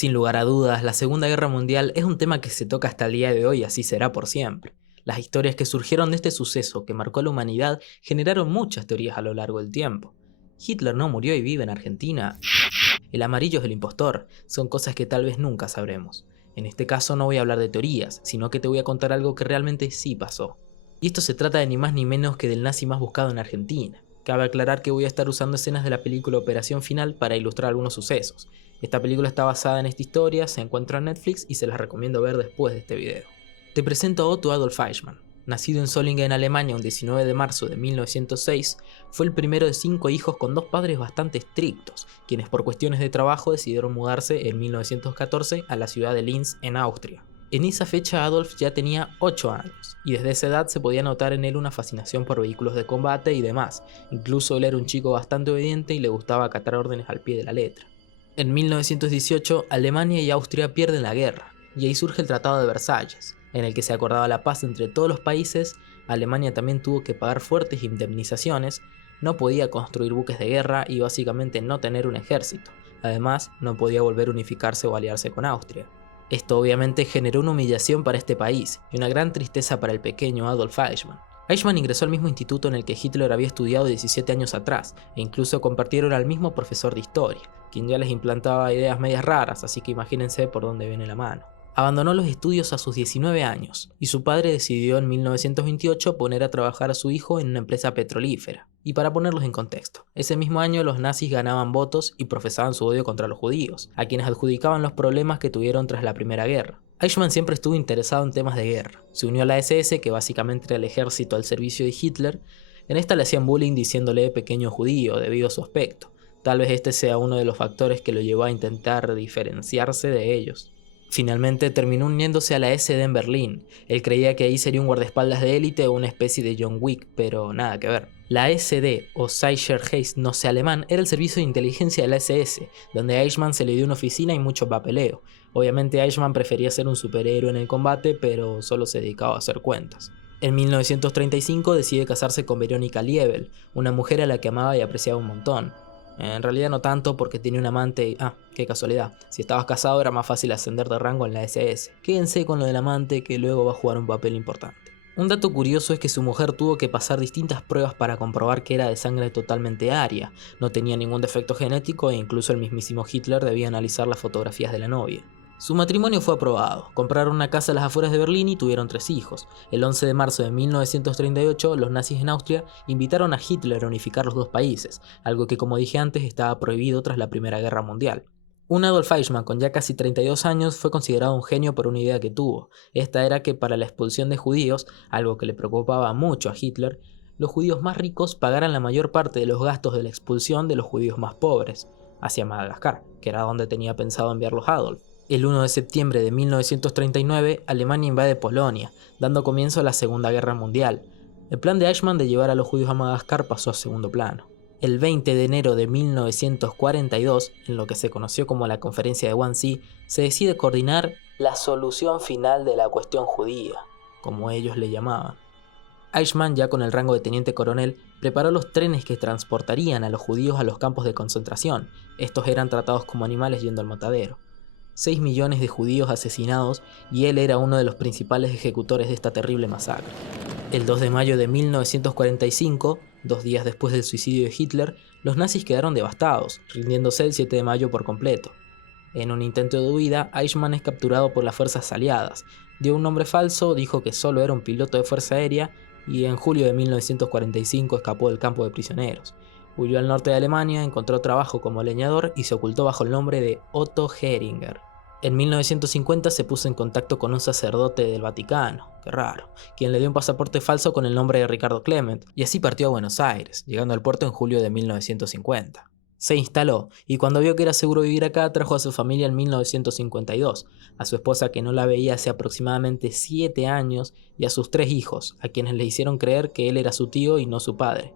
Sin lugar a dudas, la Segunda Guerra Mundial es un tema que se toca hasta el día de hoy y así será por siempre. Las historias que surgieron de este suceso que marcó a la humanidad generaron muchas teorías a lo largo del tiempo. Hitler no murió y vive en Argentina. El amarillo es el impostor. Son cosas que tal vez nunca sabremos. En este caso no voy a hablar de teorías, sino que te voy a contar algo que realmente sí pasó. Y esto se trata de ni más ni menos que del nazi más buscado en Argentina. Cabe aclarar que voy a estar usando escenas de la película Operación Final para ilustrar algunos sucesos. Esta película está basada en esta historia, se encuentra en Netflix y se las recomiendo ver después de este video. Te presento a Otto Adolf Eichmann. Nacido en Solingen, Alemania, un 19 de marzo de 1906, fue el primero de 5 hijos con 2 padres bastante estrictos, quienes por cuestiones de trabajo decidieron mudarse en 1914 a la ciudad de Linz, en Austria. En esa fecha Adolf ya tenía 8 años, y desde esa edad se podía notar en él una fascinación por vehículos de combate y demás. Incluso él era un chico bastante obediente y le gustaba acatar órdenes al pie de la letra. En 1918, Alemania y Austria pierden la guerra, y ahí surge el Tratado de Versalles, en el que se acordaba la paz entre todos los países. Alemania también tuvo que pagar fuertes indemnizaciones, no podía construir buques de guerra y básicamente no tener un ejército. Además, no podía volver a unificarse o aliarse con Austria. Esto obviamente generó una humillación para este país y una gran tristeza para el pequeño Adolf Eichmann. Eichmann ingresó al mismo instituto en el que Hitler había estudiado 17 años atrás, e incluso compartieron al mismo profesor de historia, quien ya les implantaba ideas medias raras, así que imagínense por dónde viene la mano. Abandonó los estudios a sus 19 años, y su padre decidió en 1928 poner a trabajar a su hijo en una empresa petrolífera. Y para ponerlos en contexto, ese mismo año los nazis ganaban votos y profesaban su odio contra los judíos, a quienes adjudicaban los problemas que tuvieron tras la Primera Guerra. Eichmann siempre estuvo interesado en temas de guerra. Se unió a la SS, que básicamente era el ejército al servicio de Hitler. En esta le hacían bullying diciéndole pequeño judío debido a su aspecto. Tal vez este sea uno de los factores que lo llevó a intentar diferenciarse de ellos. Finalmente terminó uniéndose a la SD en Berlín. Él creía que ahí sería un guardaespaldas de élite o una especie de John Wick, pero nada que ver. La SD, o Sicherheitsdienst no sé alemán, era el servicio de inteligencia de la SS, donde a Eichmann se le dio una oficina y mucho papeleo. Obviamente Eichmann prefería ser un superhéroe en el combate, pero solo se dedicaba a hacer cuentas. En 1935 decide casarse con Verónica Liebel, una mujer a la que amaba y apreciaba un montón. En realidad no tanto, porque tenía un amante y... qué casualidad. Si estabas casado era más fácil ascender de rango en la SS. Quédense con lo del amante, que luego va a jugar un papel importante. Un dato curioso es que su mujer tuvo que pasar distintas pruebas para comprobar que era de sangre totalmente aria, no tenía ningún defecto genético e incluso el mismísimo Hitler debía analizar las fotografías de la novia. Su matrimonio fue aprobado, compraron una casa a las afueras de Berlín y tuvieron 3 hijos. El 11 de marzo de 1938, los nazis en Austria invitaron a Hitler a unificar los dos países, algo que como dije antes estaba prohibido tras la Primera Guerra Mundial. Un Adolf Eichmann con ya casi 32 años fue considerado un genio por una idea que tuvo. Esta era que para la expulsión de judíos, algo que le preocupaba mucho a Hitler, los judíos más ricos pagaran la mayor parte de los gastos de la expulsión de los judíos más pobres, hacia Madagascar, que era donde tenía pensado enviarlos Adolf. El 1 de septiembre de 1939, Alemania invade Polonia, dando comienzo a la Segunda Guerra Mundial. El plan de Eichmann de llevar a los judíos a Madagascar pasó a segundo plano. El 20 de enero de 1942, en lo que se conoció como la Conferencia de Wannsee, se decide coordinar la solución final de la cuestión judía, como ellos le llamaban. Eichmann, ya con el rango de teniente coronel, preparó los trenes que transportarían a los judíos a los campos de concentración. Estos eran tratados como animales yendo al matadero. 6 millones de judíos asesinados, y él era uno de los principales ejecutores de esta terrible masacre. El 2 de mayo de 1945, 2 días después del suicidio de Hitler, los nazis quedaron devastados, rindiéndose el 7 de mayo por completo. En un intento de huida, Eichmann es capturado por las fuerzas aliadas, dio un nombre falso, dijo que solo era un piloto de fuerza aérea, y en julio de 1945 escapó del campo de prisioneros. Huyó al norte de Alemania, encontró trabajo como leñador y se ocultó bajo el nombre de Otto Heringer. En 1950 se puso en contacto con un sacerdote del Vaticano, qué raro, quien le dio un pasaporte falso con el nombre de Ricardo Clement, y así partió a Buenos Aires, llegando al puerto en julio de 1950. Se instaló, y cuando vio que era seguro vivir acá, trajo a su familia en 1952, a su esposa que no la veía hace aproximadamente 7 años, y a sus 3 hijos, a quienes le hicieron creer que él era su tío y no su padre.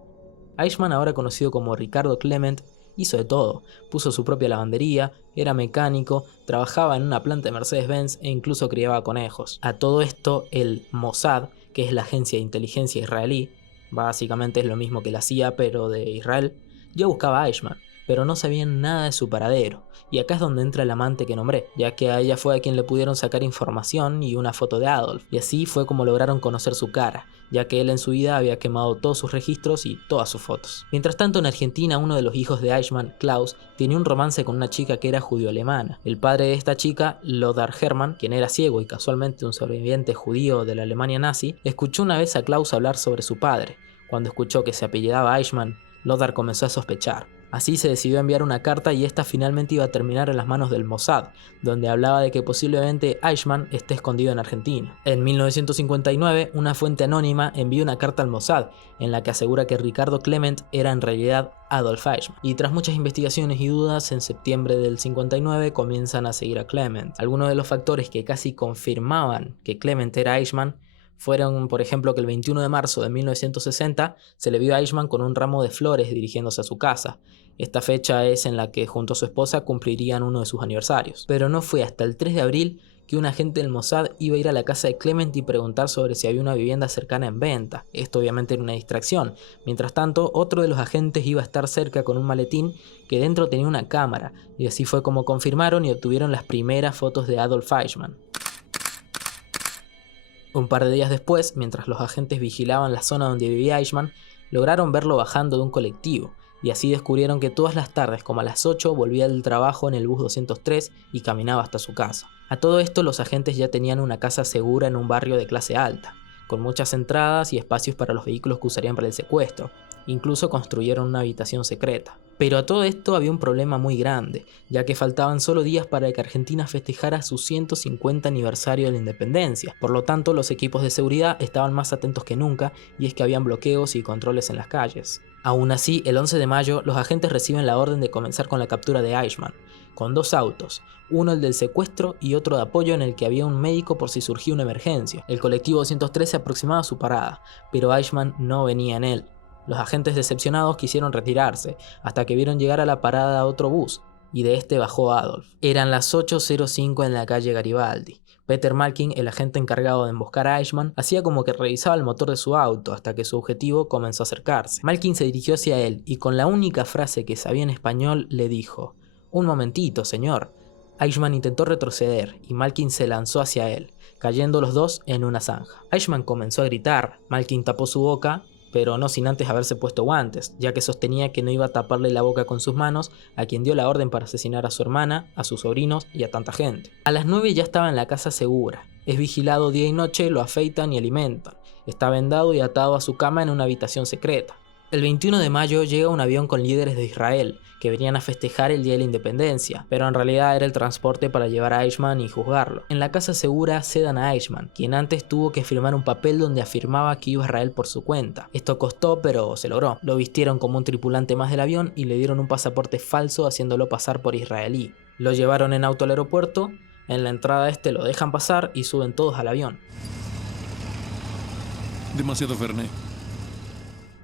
Eichmann, ahora conocido como Ricardo Clement, hizo de todo, puso su propia lavandería, era mecánico, trabajaba en una planta de Mercedes-Benz e incluso criaba conejos. A todo esto, el Mossad, que es la agencia de inteligencia israelí, básicamente es lo mismo que la CIA pero de Israel, ya buscaba a Eichmann, pero no sabían nada de su paradero. Y acá es donde entra el amante que nombré, ya que a ella fue a quien le pudieron sacar información y una foto de Adolf, y así fue como lograron conocer su cara, ya que él en su vida había quemado todos sus registros y todas sus fotos. Mientras tanto, en Argentina, uno de los hijos de Eichmann, Klaus, tenía un romance con una chica que era judío-alemana. El padre de esta chica, Lothar Hermann, quien era ciego y casualmente un sobreviviente judío de la Alemania nazi, escuchó una vez a Klaus hablar sobre su padre. Cuando escuchó que se apellidaba Eichmann, Lothar comenzó a sospechar. Así se decidió a enviar una carta y esta finalmente iba a terminar en las manos del Mossad, donde hablaba de que posiblemente Eichmann esté escondido en Argentina. En 1959, una fuente anónima envió una carta al Mossad, en la que asegura que Ricardo Clement era en realidad Adolf Eichmann. Y tras muchas investigaciones y dudas, en septiembre del 59 comienzan a seguir a Clement. Algunos de los factores que casi confirmaban que Clement era Eichmann fueron, por ejemplo, que el 21 de marzo de 1960 se le vio a Eichmann con un ramo de flores dirigiéndose a su casa. Esta fecha es en la que junto a su esposa cumplirían uno de sus aniversarios. Pero no fue hasta el 3 de abril que un agente del Mossad iba a ir a la casa de Clement y preguntar sobre si había una vivienda cercana en venta. Esto obviamente era una distracción. Mientras tanto, otro de los agentes iba a estar cerca con un maletín que dentro tenía una cámara, y así fue como confirmaron y obtuvieron las primeras fotos de Adolf Eichmann. Un par de días después, mientras los agentes vigilaban la zona donde vivía Eichmann, lograron verlo bajando de un colectivo, y así descubrieron que todas las tardes, como a las 8, volvía del trabajo en el bus 203 y caminaba hasta su casa. A todo esto, los agentes ya tenían una casa segura en un barrio de clase alta, con muchas entradas y espacios para los vehículos que usarían para el secuestro. Incluso construyeron una habitación secreta. Pero a todo esto había un problema muy grande, ya que faltaban solo días para que Argentina festejara su 150 aniversario de la independencia. Por lo tanto, los equipos de seguridad estaban más atentos que nunca, y es que habían bloqueos y controles en las calles. Aún así, el 11 de mayo, los agentes reciben la orden de comenzar con la captura de Eichmann, con dos autos, uno el del secuestro y otro de apoyo en el que había un médico por si surgía una emergencia. El colectivo 203 se aproximaba a su parada, pero Eichmann no venía en él. Los agentes decepcionados quisieron retirarse, hasta que vieron llegar a la parada otro bus, y de este bajó Adolf. Eran las 8:05 en la calle Garibaldi. Peter Malkin, el agente encargado de emboscar a Eichmann, hacía como que revisaba el motor de su auto hasta que su objetivo comenzó a acercarse. Malkin se dirigió hacia él y con la única frase que sabía en español le dijo: «Un momentito, señor». Eichmann intentó retroceder y Malkin se lanzó hacia él, cayendo los dos en una zanja. Eichmann comenzó a gritar. Malkin tapó su boca, pero no sin antes haberse puesto guantes, ya que sostenía que no iba a taparle la boca con sus manos a quien dio la orden para asesinar a su hermana, a sus sobrinos y a tanta gente. A las 9 ya estaba en la casa segura. Es vigilado día y noche, lo afeitan y alimentan. Está vendado y atado a su cama en una habitación secreta. El 21 de mayo llega un avión con líderes de Israel, que venían a festejar el Día de la Independencia, pero en realidad era el transporte para llevar a Eichmann y juzgarlo. En la casa segura sedan a Eichmann, quien antes tuvo que firmar un papel donde afirmaba que iba a Israel por su cuenta. Esto costó, pero se logró. Lo vistieron como un tripulante más del avión y le dieron un pasaporte falso haciéndolo pasar por israelí. Lo llevaron en auto al aeropuerto, en la entrada lo dejan pasar y suben todos al avión. Demasiado Fernet.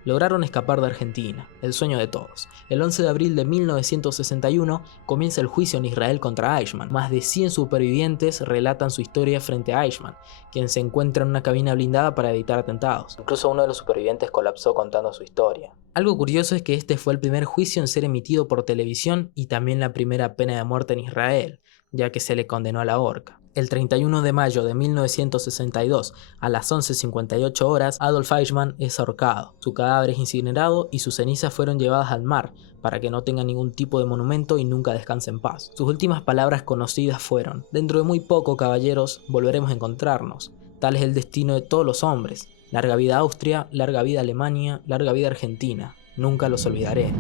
Lograron escapar de Argentina, el sueño de todos. El 11 de abril de 1961 comienza el juicio en Israel contra Eichmann. Más de 100 supervivientes relatan su historia frente a Eichmann, quien se encuentra en una cabina blindada para evitar atentados. Incluso uno de los supervivientes colapsó contando su historia. Algo curioso es que este fue el primer juicio en ser emitido por televisión y también la primera pena de muerte en Israel, ya que se le condenó a la horca. El 31 de mayo de 1962, a las 11:58 horas, Adolf Eichmann es ahorcado. Su cadáver es incinerado y sus cenizas fueron llevadas al mar, para que no tenga ningún tipo de monumento y nunca descanse en paz. Sus últimas palabras conocidas fueron: «Dentro de muy poco, caballeros, volveremos a encontrarnos. Tal es el destino de todos los hombres. Larga vida Austria, larga vida Alemania, larga vida Argentina. Nunca los olvidaré».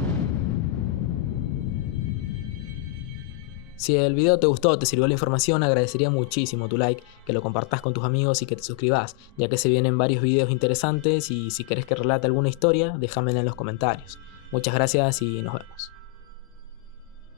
Si el video te gustó o te sirvió la información, agradecería muchísimo tu like, que lo compartas con tus amigos y que te suscribas, ya que se vienen varios videos interesantes y si querés que relate alguna historia, déjamela en los comentarios. Muchas gracias y nos vemos.